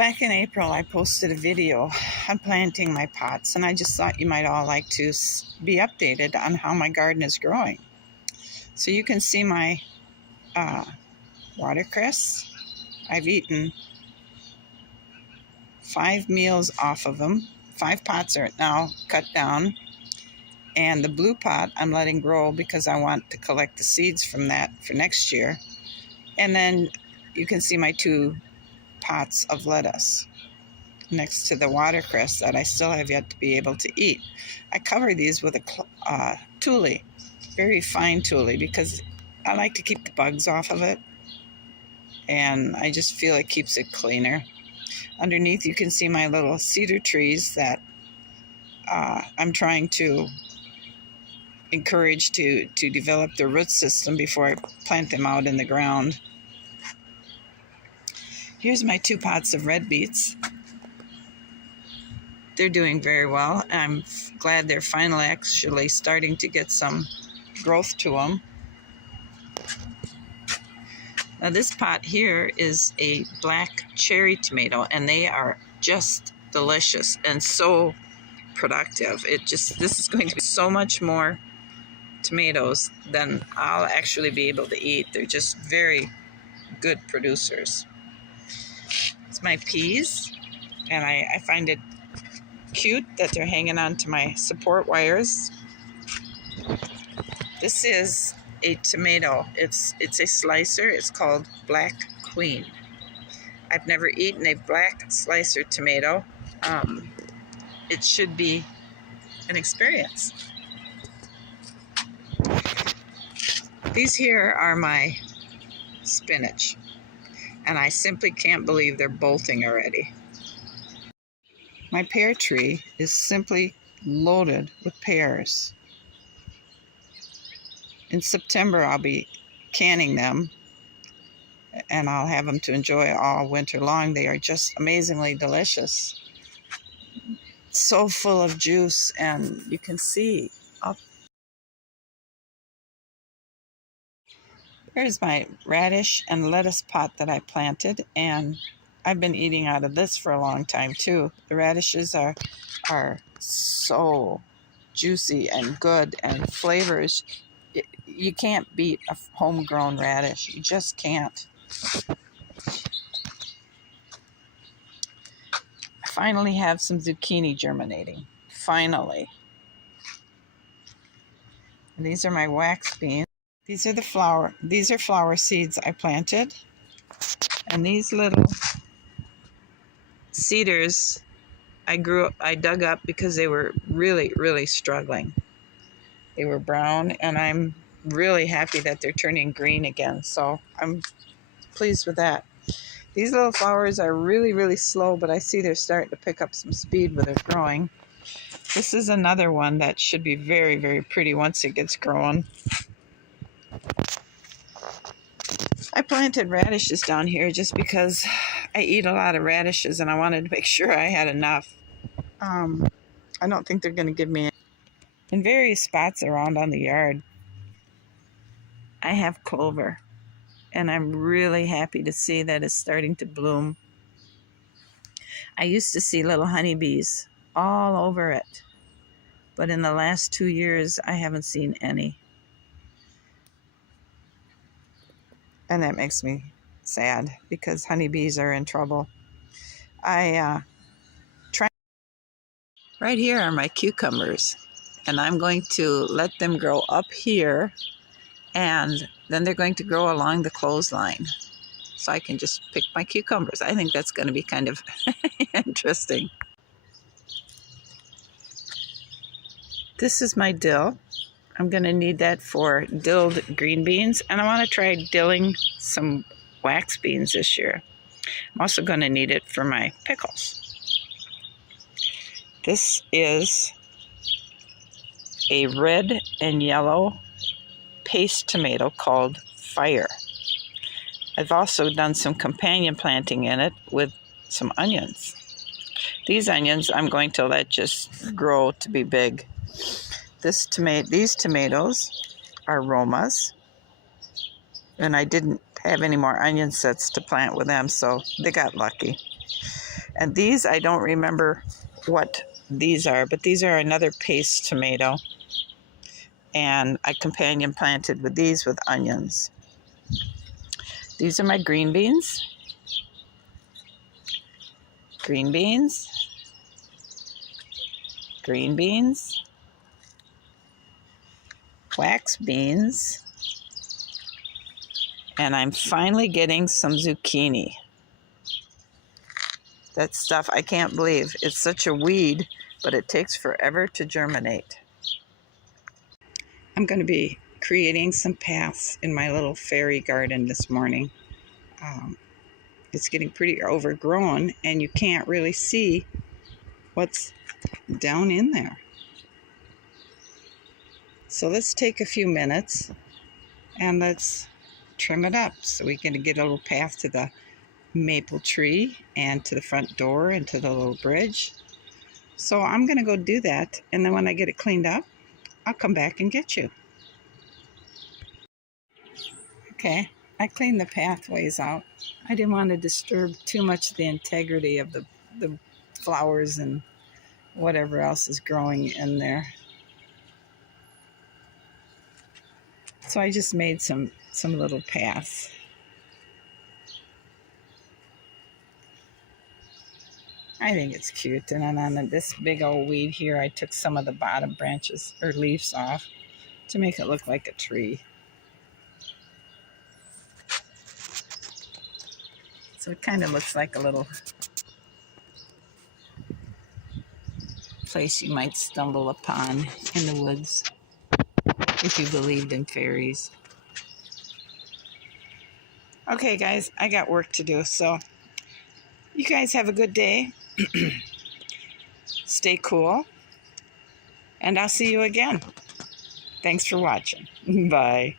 Back in April, I posted a video on planting my pots, and I just thought you might all like to be updated on how my garden is growing. So you can see my watercress. I've eaten 5 meals off of them. 5 pots are now cut down. And the blue pot I'm letting grow because I want to collect the seeds from that for next year. And then you can see my 2 pots of lettuce next to the watercress that I still have yet to be able to eat. I cover these with a tule, very fine tule, because I like to keep the bugs off of it, and I just feel it keeps it cleaner. Underneath you can see my little cedar trees that I'm trying to encourage to develop their root system before I plant them out in the ground. Here's my 2 pots of red beets. They're doing very well. I'm glad they're finally actually starting to get some growth to them. Now this pot here is a black cherry tomato, and they are just delicious and so productive. This is going to be so much more tomatoes than I'll actually be able to eat. They're just very good producers. It's my peas, and I find it cute that they're hanging on to my support wires. This is a tomato. It's a slicer. It's called Black Queen. I've never eaten a black slicer tomato. It should be an experience. These here are my spinach, and I simply can't believe they're bolting already. My pear tree is simply loaded with pears. In September, I'll be canning them, and I'll have them to enjoy all winter long. They are just amazingly delicious. So full of juice, and you can see up. Here's my radish and lettuce pot that I planted, and I've been eating out of this for a long time too. The radishes are so juicy and good, and flavors. You can't beat a homegrown radish. You just can't. I finally have some zucchini germinating. Finally. And these are my wax beans. These are flower seeds I planted. And these little cedars I dug up because they were really, really struggling. They were brown, and I'm really happy that they're turning green again, so I'm pleased with that. These little flowers are really, really slow, but I see they're starting to pick up some speed with it growing. This is another one that should be very, very pretty once it gets growing. I planted radishes down here just because I eat a lot of radishes, and I wanted to make sure I had enough. I don't think they're going to give me any. In various spots around on the yard, I have clover, and I'm really happy to see that it's starting to bloom. I used to see little honeybees all over it, but in the last 2 years, I haven't seen any. And that makes me sad because honeybees are in trouble. Right here are my cucumbers, and I'm going to let them grow up here, and then they're going to grow along the clothesline, so I can just pick my cucumbers. I think that's going to be kind of interesting. This is my dill. I'm going to need that for dilled green beans, and I want to try dilling some wax beans this year. I'm also going to need it for my pickles. This is a red and yellow paste tomato called Fire. I've also done some companion planting in it with some onions. These onions I'm going to let just grow to be big. These tomatoes are Romas, and I didn't have any more onion sets to plant with them, so they got lucky. And these, I don't remember what these are, but these are another paste tomato. And I companion planted with these with onions. These are my green beans. Green beans. Green beans. Wax beans. And I'm finally getting some zucchini. That stuff, I can't believe. It's such a weed, but it takes forever to germinate. I'm going to be creating some paths in my little fairy garden this morning. It's getting pretty overgrown, and you can't really see what's down in there. So let's take a few minutes and let's trim it up so we can get a little path to the maple tree and to the front door and to the little bridge. So I'm going to go do that, and then when I get it cleaned up, I'll come back and get you. Okay, I cleaned the pathways out. I didn't want to disturb too much the integrity of the flowers and whatever else is growing in there. So I just made some little paths. I think it's cute. And then on this big old weed here, I took some of the bottom branches or leaves off to make it look like a tree. So it kind of looks like a little place you might stumble upon in the woods if you believed in fairies. Okay, guys, I got work to do, so you guys have a good day. Stay cool, and I'll see you again. Thanks for watching. Bye.